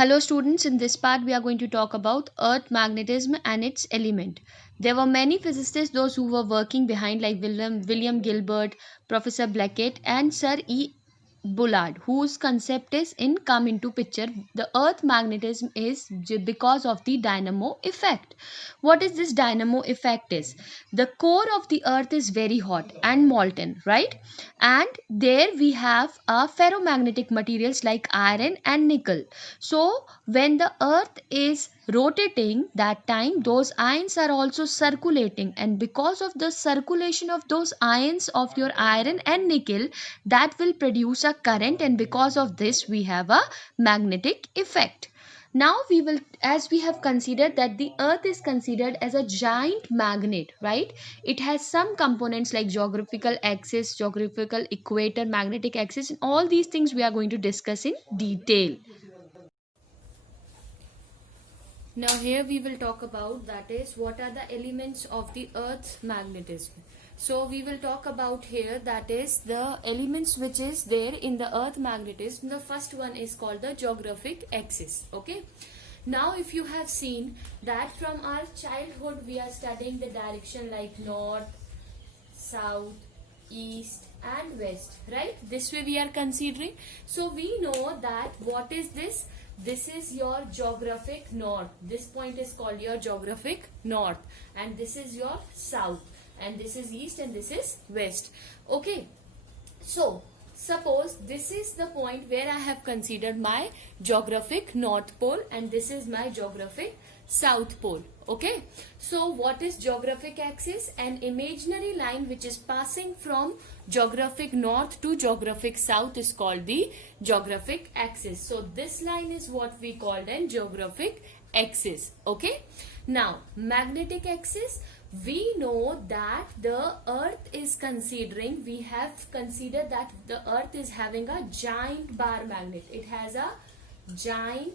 Hello students, in this part we are going to talk about earth magnetism and its element. There were many physicists those who were working behind like William Gilbert, Professor Blackett and Sir E. Bullard, whose concept is in come into picture. The earth magnetism is because of the dynamo effect. What is this dynamo effect is? The core of the earth is very hot and molten, right? And there we have ferromagnetic materials like iron and nickel. So when the earth is rotating, that time those ions are also circulating, and because of the circulation of those ions of your iron and nickel, that will produce a current, and because of this we have a magnetic effect. Now we will, as we have considered that the earth is considered as a giant magnet, right? It has some components like geographical axis, geographical equator, magnetic axis, and all these things we are going to discuss in detail. Now here we will talk about, that is, what are the elements of the earth's magnetism. So we will talk about here, that is, the elements which is there in the earth magnetism. The first one is called the geographic axis. Okay. Now if you have seen that from our childhood we are studying the direction like north, south, east and west, right? This way we are considering. So we know that what is this? This is your geographic north. This point is called your geographic north, and this is your south, and this is east, and this is west. Okay. So suppose this is the point where I have considered my geographic north pole, and this is my geographic south pole. Okay. So what is geographic axis? An imaginary line which is passing from geographic north to geographic south is called the geographic axis. So this line is what we called an geographic axis. Okay. Now magnetic axis, we know that the earth is considering, we have considered that the earth is having a giant bar magnet. It has a giant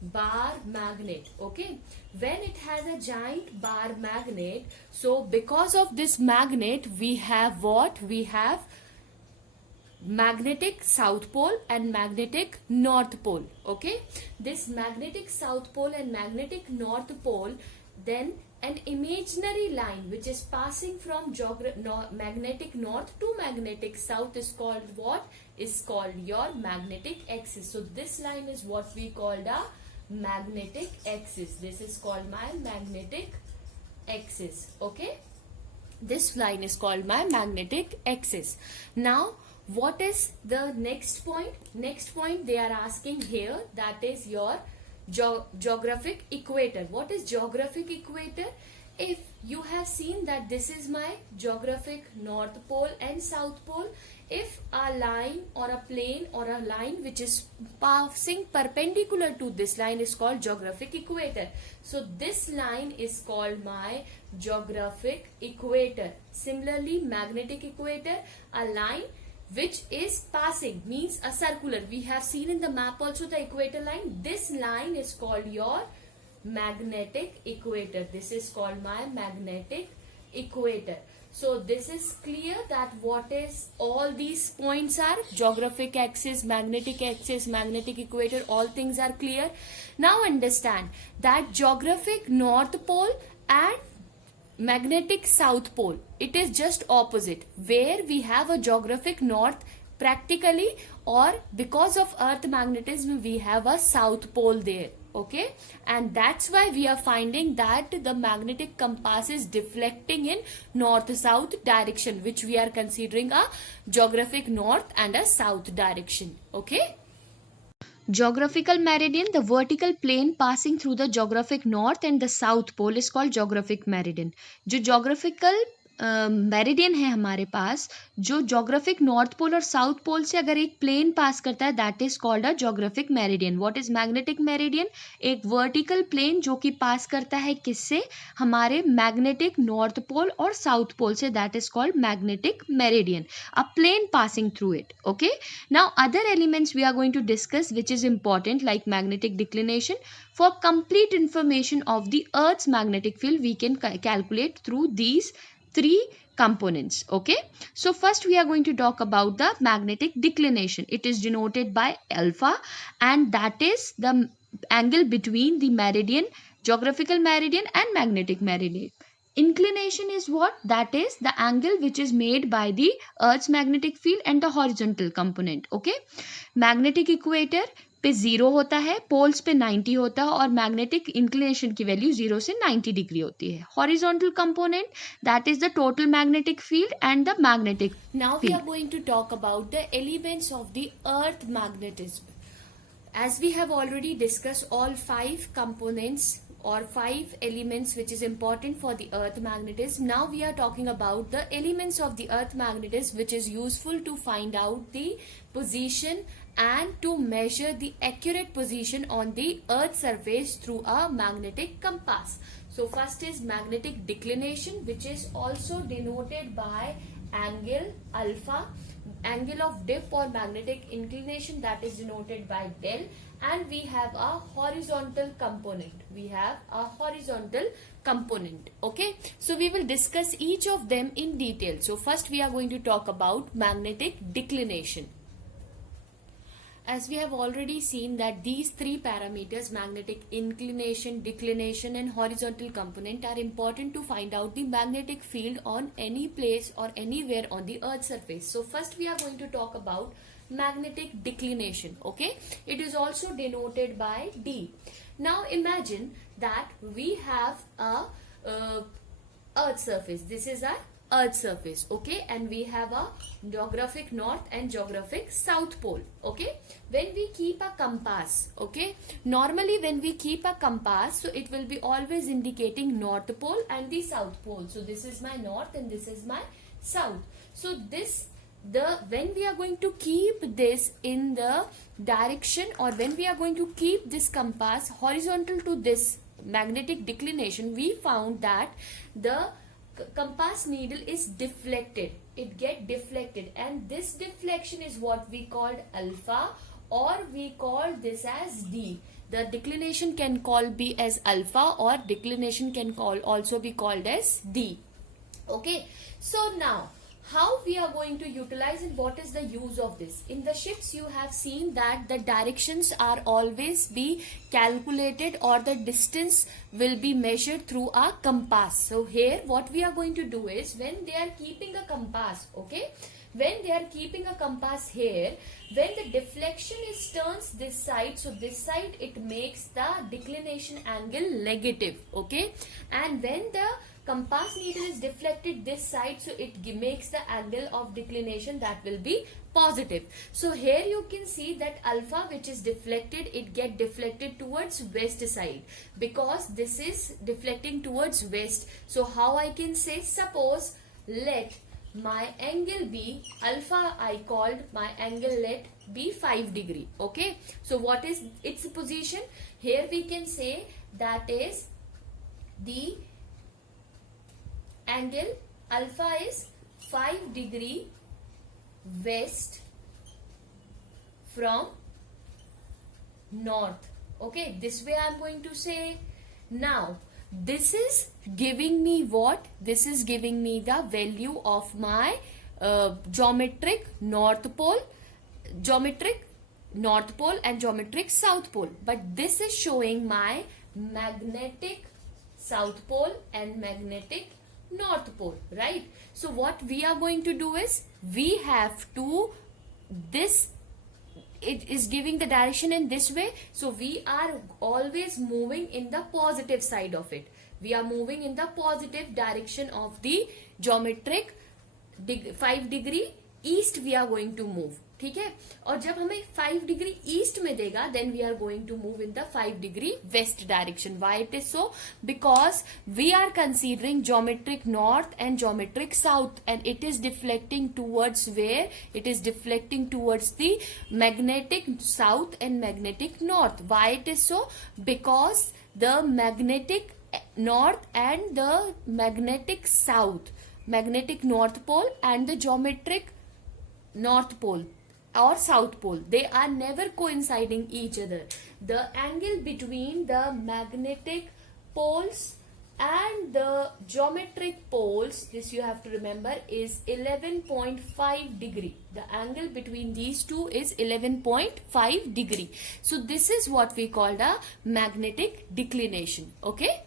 bar magnet. Okay. When it has a giant bar magnet, so because of this magnet we have what? We have magnetic south pole and magnetic north pole. Okay. This magnetic south pole and magnetic north pole, then an imaginary line which is passing from magnetic north to magnetic south is called what? Is called your magnetic axis. So this line is what we called a magnetic axis. This is called my magnetic axis. Okay. This line is called my magnetic axis. Now what is the next point? Next point they are asking here, that is your geographic equator. What is geographic equator? If you have seen that this is my geographic north pole and south pole, if a line or a plane or a line which is passing perpendicular to this line is called geographic equator. So this line is called my geographic equator. Similarly, magnetic equator, a line which is passing, means a circular. We have seen in the map also the equator line. This line is called your magnetic equator. This is called my magnetic equator. So this is clear that what is all these points are: geographic axis, magnetic equator, all things are clear. Now understand that geographic north pole and magnetic south pole, it is just opposite. Where we have a geographic north practically, or because of earth magnetism we have a south pole there. Okay. And that's why we are finding that the magnetic compass is deflecting in north south direction, which we are considering a geographic north and a south direction. Okay. Geographical meridian, the vertical plane passing through the geographic north and the south pole is called geographic meridian. जो geographical meridian है हमारे पास, जो geographic north pole और south pole से अगर एक plane पास करता है, that is called a geographic meridian. What is magnetic meridian? एक वर्टिकल प्लेन जो कि पास करता है किससे? हमारे मैग्नेटिक नॉर्थ पोल और साउथ पोल से, that is called magnetic meridian. A plane passing through it. Okay. Now other elements we are going to discuss which is important, like magnetic declination. For complete information of the earth's magnetic field, we can calculate through these three components. Okay, so first we are going to talk about the magnetic declination. It is denoted by alpha, and that is the angle between the meridian, geographical meridian, and magnetic meridian. Inclination is what? That is the angle which is made by the earth's magnetic field and the horizontal component. Okay, magnetic equator पे 0 होता है, poles पे 90 होता है, और magnetic inclination की value 0 से 90 degree होती है. Horizontal component, that is the total magnetic field and the magnetic. Now we are going to talk about the elements of the earth magnetism. As we have already discussed all 5 components or 5 elements which is important for the earth magnetism, now we are talking about the elements of the earth magnetism which is useful to find out the position and to measure the accurate position on the earth surface through a magnetic compass. So first is magnetic declination, which is also denoted by angle alpha. Angle of dip or magnetic inclination, that is denoted by del. And we have a horizontal component. Okay, so we will discuss each of them in detail. So first we are going to talk about magnetic declination. As we have already seen that these 3 parameters, magnetic inclination, declination and horizontal component, are important to find out the magnetic field on any place or anywhere on the earth's surface. So first we are going to talk about magnetic declination. Okay, it is also denoted by D. Now imagine that we have a earth surface. This is our earth surface. Okay, and we have a geographic north and geographic south pole. Okay, when we keep a compass, okay, normally when we keep a compass, so it will be always indicating north pole and the south pole. So this is my north and this is my south. So when we are going to keep this in the direction, or when we are going to keep this compass horizontal to this magnetic declination, we found that the compass needle is deflected. It get deflected, and this deflection is what we called alpha, or we call this as D. The declination can be as alpha, or declination can also be called as D. Okay, so now how we are going to utilize and what is the use of this? In the ships you have seen that the directions are always be calculated, or the distance will be measured through a compass. So here what we are going to do is, when they are keeping a compass, okay, when they are keeping a compass here, when the deflection is turns this side, so this side it makes the declination angle negative. Okay, and when the compass needle is deflected this side, so it makes the angle of declination, that will be positive. So here you can see that alpha, which is deflected, it get deflected towards west side, because this is deflecting towards west. So how I can say, suppose let my angle be alpha, I called my angle let be 5 degree. Okay, so what is its position? Here we can say that is the angle alpha is 5 degree west from north. Okay, this way I am going to say. Now this is giving me what? This is giving me the value of my geometric north pole and geometric south pole, but this is showing my magnetic south pole and magnetic north pole, right? So what we are going to do is, we have to, this, it is giving the direction in this way, so we are always moving in the positive side of it. We are moving in the positive direction of the geometric 5 degree east we are going to move. ठीक है, और जब हमें 5 degree east में देगा, then we are going to move in the 5 degree west direction. Why it is so? Because we are considering geometric north and geometric south, and it is deflecting towards where? It is deflecting towards the magnetic south and magnetic north. Why it is so? Because the magnetic north and the magnetic south, magnetic north pole and the geometric north pole or south pole, they are never coinciding each other. The angle between the magnetic poles and the geometric poles, this you have to remember, is 11.5 degree. The angle between these two is 11.5 degree. So this is what we call the magnetic declination. Okay.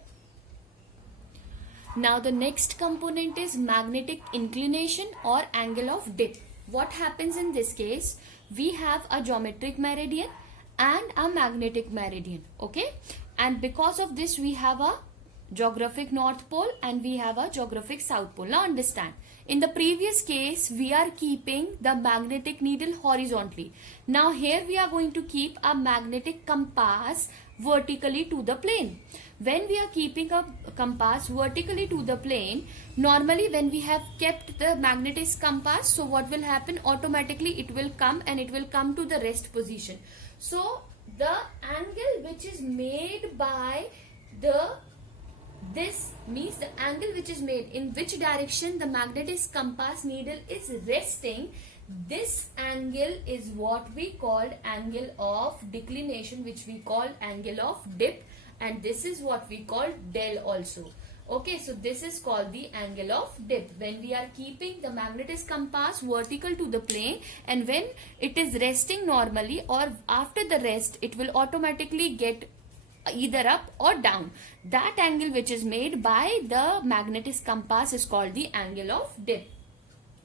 Now the next component is magnetic inclination or angle of dip. What happens in this case? We have a geometric meridian and a magnetic meridian. Okay. And because of this we have a geographic north pole and we have a geographic south pole. Now understand, in the previous case we are keeping the magnetic needle horizontally. Now here we are going to keep a magnetic compass vertically to the plane. When we are keeping a compass vertically to the plane, normally when we have kept the magnetic compass, so what will happen? Automatically it will come and it will come to the rest position. So the angle which is made by this means the angle which is made in which direction the magnetic compass needle is resting. This angle is what we called angle of declination, which we call angle of dip, and this is what we call del also. Okay, so this is called the angle of dip when we are keeping the magnetic compass vertical to the plane, and when it is resting normally or after the rest it will automatically get either up or down. That angle which is made by the magnetic compass is called the angle of dip.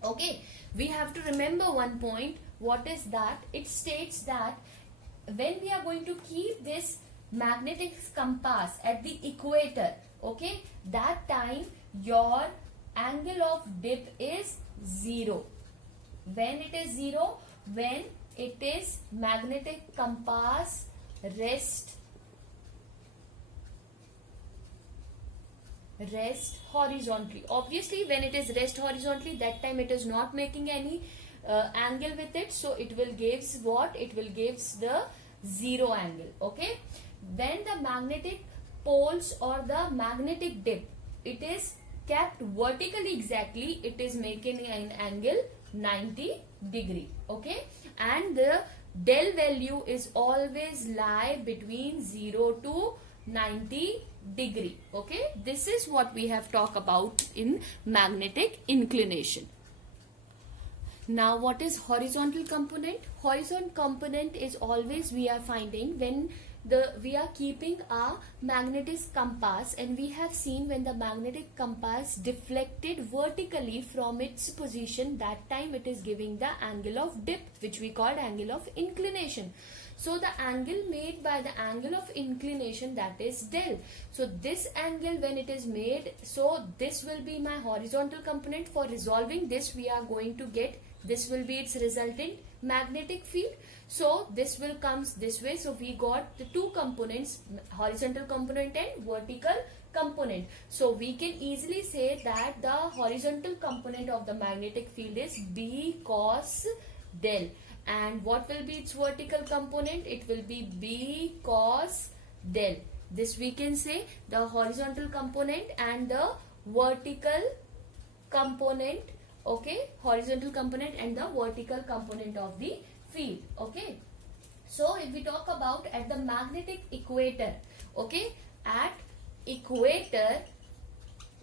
Okay, we have to remember one point. What is that? It states that when we are going to keep this magnetic compass at the equator, okay, that time your angle of dip is 0. When it is 0? When it is magnetic compass rest horizontally. Obviously when it is rest horizontally, that time it is not making any angle with it, so it will gives what? It will gives the 0 angle. Okay, when the magnetic poles or the magnetic dip, it is kept vertically exactly, it is making an angle 90 degree. Okay, and the del value is always lie between 0 to 90 degree. Okay, this is what we have talked about in magnetic inclination. Now what is horizontal component? Horizontal component is always we are finding when we are keeping a magnetic compass, and we have seen when the magnetic compass deflected vertically from its position, that time it is giving the angle of dip, which we called angle of inclination. So the angle made by the angle of inclination, that is del. So this angle when it is made, so this will be my horizontal component. For resolving this we are going to get, this will be its resultant magnetic field. So this will comes this way. So we got the two components, horizontal component and vertical component. So we can easily say that the horizontal component of the magnetic field is B cos del. And what will be its vertical component? It will be B cos del. This we can say the horizontal component and the vertical component. Okay, horizontal component and the vertical component of the field. Okay, so if we talk about at the magnetic equator, okay, at equator,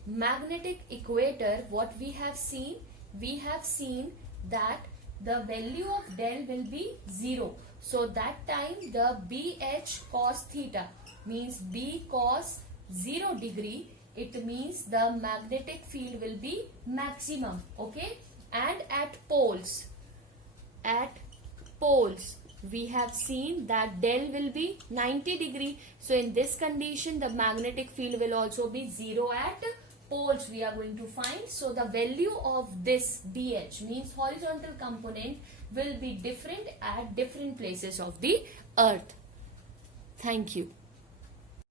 magnetic equator, what we have seen? We have seen that the value of del will be 0. So that time the BH cos theta means B cos 0 degree. It means the magnetic field will be maximum. Okay, and at poles we have seen that del will be 90 degree. So in this condition the magnetic field will also be 0 at poles we are going to find. So the value of this BH means horizontal component will be different at different places of the earth. Thank you.